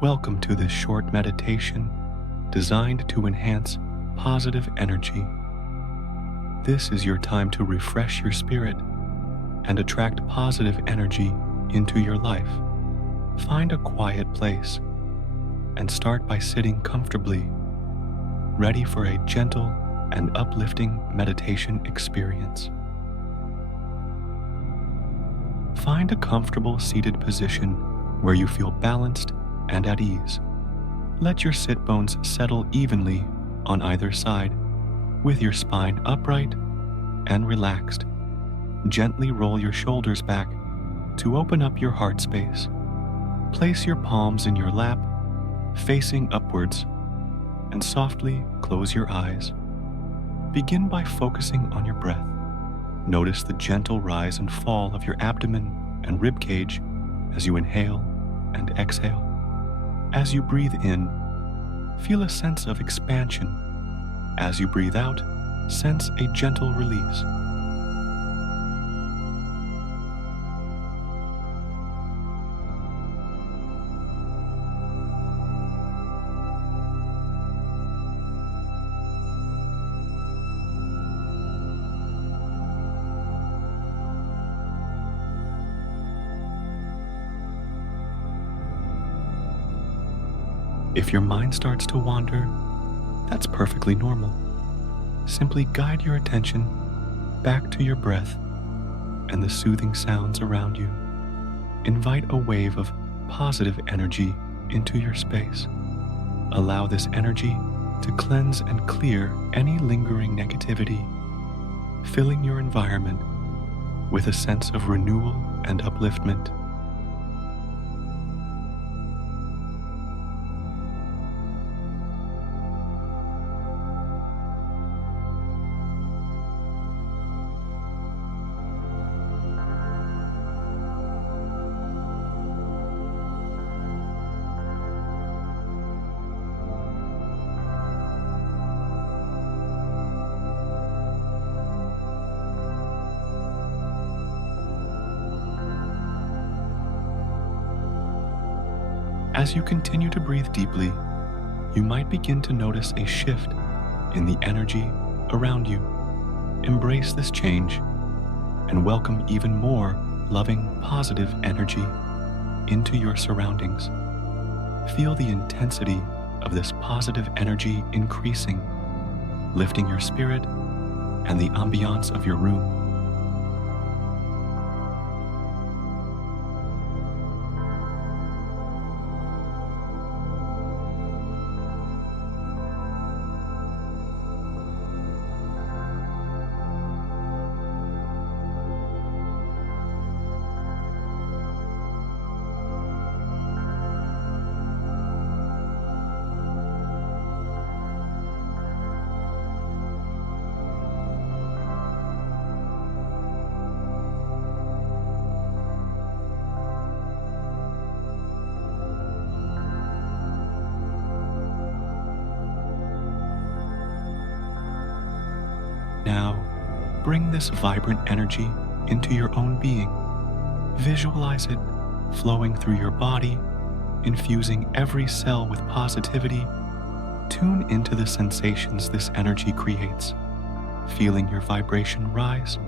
Welcome to this short meditation designed to enhance positive energy. This is your time to refresh your spirit and attract positive energy into your life. Find a quiet place and start by sitting comfortably, ready for a gentle and uplifting meditation experience. Find a comfortable seated position where you feel balanced and at ease. Let your sit bones settle evenly on either side, with your spine upright and relaxed. Gently roll your shoulders back to open up your heart space. Place your palms in your lap, facing upwards, and softly close your eyes. Begin by focusing on your breath. Notice the gentle rise and fall of your abdomen and rib cage as you inhale and exhale. As you breathe in, feel a sense of expansion. As you breathe out, sense a gentle release. If your mind starts to wander, that's perfectly normal. Simply guide your attention back to your breath and the soothing sounds around you. Invite a wave of positive energy into your space. Allow this energy to cleanse and clear any lingering negativity, filling your environment with a sense of renewal and upliftment. As you continue to breathe deeply, you might begin to notice a shift in the energy around you. Embrace this change and welcome even more loving, positive energy into your surroundings. Feel the intensity of this positive energy increasing, lifting your spirit and the ambiance of your room. Now, bring this vibrant energy into your own being. Visualize it flowing through your body, infusing every cell with positivity. Tune into the sensations this energy creates, feeling your vibration rise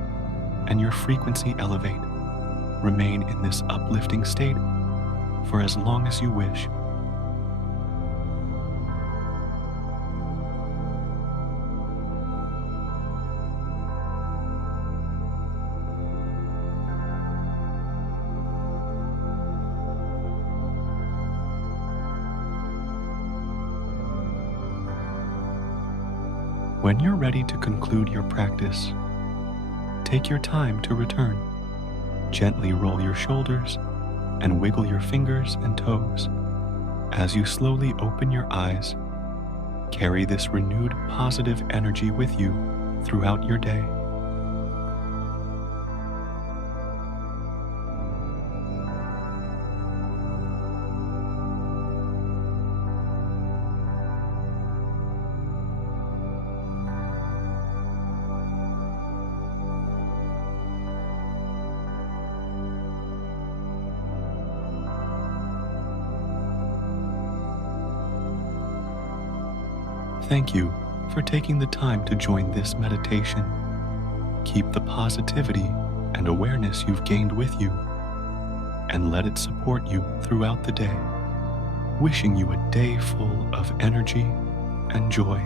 and your frequency elevate. Remain in this uplifting state for as long as you wish. When you're ready to conclude your practice, take your time to return. Gently roll your shoulders and wiggle your fingers and toes. As you slowly open your eyes, carry this renewed positive energy with you throughout your day. Thank you for taking the time to join this meditation. Keep the positivity and awareness you've gained with you, and let it support you throughout the day. Wishing you a day full of energy and joy.